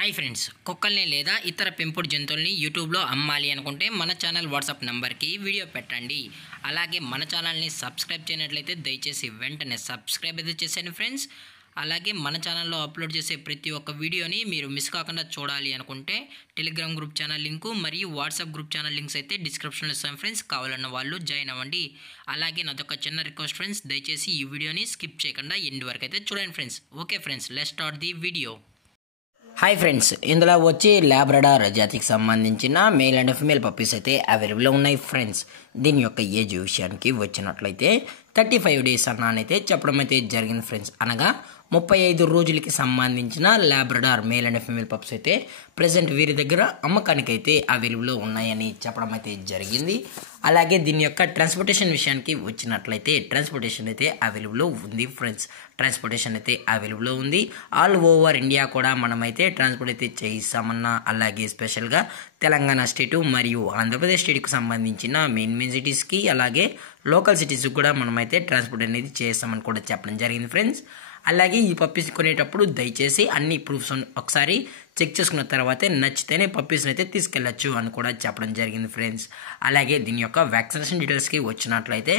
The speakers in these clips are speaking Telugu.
హాయ్ ఫ్రెండ్స్, కుక్కల్ని లేదా ఇతర పెంపుడు జంతువుల్ని యూట్యూబ్లో అమ్మాలి అనుకుంటే మన ఛానల్ వాట్సాప్ నెంబర్కి వీడియో పెట్టండి. అలాగే మన ఛానల్ని సబ్స్క్రైబ్ చేయనట్లయితే దయచేసి వెంటనే సబ్స్క్రైబ్ అయితే చేసేయండి ఫ్రెండ్స్. అలాగే మన ఛానల్లో అప్లోడ్ చేసే ప్రతి ఒక్క వీడియోని మీరు మిస్ కాకుండా చూడాలి అనుకుంటే టెలిగ్రామ్ గ్రూప్ ఛానల్ లింకు మరియు వాట్సాప్ గ్రూప్ ఛానల్ లింక్స్ అయితే డిస్క్రిప్షన్లో ఇస్తాం ఫ్రెండ్స్. కావాలన్న వాళ్ళు జాయిన్ అవ్వండి. అలాగే నాదొక చిన్న రిక్వెస్ట్ ఫ్రెండ్స్, దయచేసి ఈ వీడియోని స్కిప్ చేయకుండా ఎండ్ వరకు అయితే చూడండి friends. Okay friends, let's start the video. Hi friends, ఇందులో వచ్చి లాబ్రడార్ జాతికి సంబంధించిన మేల్ అండ్ ఫిమేల్ పప్పీస్ అయితే అవైలబుల్లో ఉన్నాయి ఫ్రెండ్స్. దీని యొక్క ఏజ్ విషయానికి వచ్చినట్లయితే 35 డేస్ అన్నానైతే చెప్పడం అయితే జరిగింది ఫ్రెండ్స్. అనగా 35 రోజులకి సంబంధించిన Labrador male and female pups అయితే ప్రజెంట్ వీరి దగ్గర అమ్మకానికి అయితే అవైలబుల్లో ఉన్నాయని చెప్పడం అయితే జరిగింది. అలాగే దీని యొక్క ట్రాన్స్పోర్టేషన్ విషయానికి వచ్చినట్లయితే ట్రాన్స్పోర్టేషన్ అయితే అవైలబుల్లో ఉంది ఫ్రెండ్స్. ట్రాన్స్పోర్టేషన్ అయితే అవైలబుల్లో ఉంది. ఆల్ ఓవర్ ఇండియా కూడా మనమైతే ట్రాన్స్పోర్ట్ అయితే చేయిస్తామన్నా, అలాగే స్పెషల్గా తెలంగాణ స్టేటు మరియు ఆంధ్రప్రదేశ్ స్టేట్కి సంబంధించిన మెయిన్ సిటీస్కి అలాగే లోకల్ సిటీస్కి కూడా మనమైతే ట్రాన్స్పోర్ట్ అనేది చేస్తామని కూడా చెప్పడం జరిగింది ఫ్రెండ్స్. అలాగే ఈ పప్పీస్ కొనేటప్పుడు దయచేసి అన్ని ప్రూఫ్స్ ఒకసారి చెక్ చేసుకున్న తర్వాతే నచ్చితేనే పప్పీస్ని అయితే తీసుకెళ్ళచ్చు అని కూడా చెప్పడం జరిగింది ఫ్రెండ్స్. అలాగే దీని యొక్క వ్యాక్సినేషన్ డీటెయిల్స్కి వచ్చినట్లయితే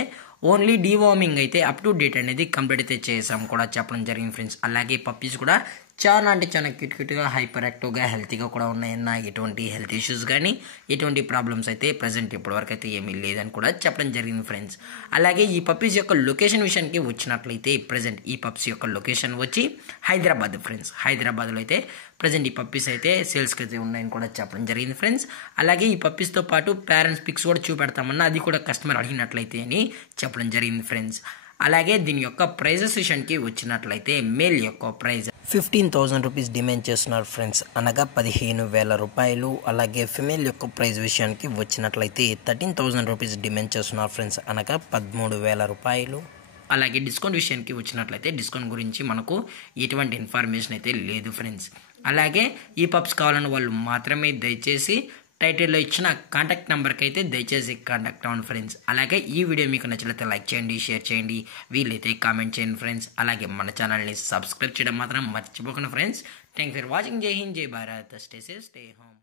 ఓన్లీ డీవార్మింగ్ అయితే అప్ టు డేట్ అనేది కంప్లీట్ అయితే చేసాం కూడా చెప్పడం జరిగింది ఫ్రెండ్స్. అలాగే పప్పీస్ కూడా చాలా అంటే చాలా క్యూట్గా హైపర్ యాక్టివ్గా హెల్తీగా కూడా ఉన్నాయన్న, ఎటువంటి హెల్త్ ఇష్యూస్ కానీ ఎటువంటి ప్రాబ్లమ్స్ అయితే ప్రజెంట్ ఇప్పటివరకు అయితే ఏమీ లేదని కూడా చెప్పడం జరిగింది ఫ్రెండ్స్. అలాగే ఈ పప్పీస్ యొక్క లొకేషన్ విషయానికి వచ్చినట్లయితే ప్రజెంట్ ఈ పప్పీస్ యొక్క లొకేషన్ వచ్చి హైదరాబాద్ ఫ్రెండ్స్. హైదరాబాద్లో అయితే ప్రజెంట్ ఈ పప్పీస్ అయితే సేల్స్కి అయితే ఉన్నాయని కూడా చెప్పడం జరిగింది ఫ్రెండ్స్. అలాగే ఈ పప్పీస్తో పాటు పేరెంట్స్ పిక్స్ కూడా చూపెడతామన్నా, అది కూడా కస్టమర్ అడిగినట్లయితే అని చెప్పడం జరిగింది ఫ్రెండ్స్. అలాగే దీని యొక్క ప్రైజెస్ విషయానికి వచ్చినట్లయితే మేల్ యొక్క ప్రైజ్ 15,000 రూపీస్ డిమాండ్ చేస్తున్నారు ఫ్రెండ్స్, అనగా 15,000 రూపాయలు. అలాగే ఫిమేల్ యొక్క ప్రైజ్ విషయానికి వచ్చినట్లయితే 13,000 రూపీస్ డిమాండ్ చేస్తున్నారు ఫ్రెండ్స్, అనగా 13,000 రూపాయలు. అలాగే డిస్కౌంట్ విషయానికి వచ్చినట్లయితే డిస్కౌంట్ గురించి మనకు ఎటువంటి ఇన్ఫర్మేషన్ అయితే లేదు ఫ్రెండ్స్. అలాగే ఈ పప్స్ కావాలన్న వాళ్ళు మాత్రమే దయచేసి టైటిల్లో ఇచ్చిన కాంటాక్ట్ నెంబర్కి అయితే దయచేసి కాంటాక్ట్ అవ్వండి ఫ్రెండ్స్. అలాగే ఈ వీడియో మీకు నచ్చినట్లయితే లైక్ చేయండి, షేర్ చేయండి, వీలైతే కామెంట్ చేయండి ఫ్రెండ్స్. అలాగే మన ఛానల్ని సబ్స్క్రైబ్ చేయడం మాత్రం మర్చిపోకండి ఫ్రెండ్స్. Thanks for watching. జై హింద్, జై Bharat, stay safe, stay home.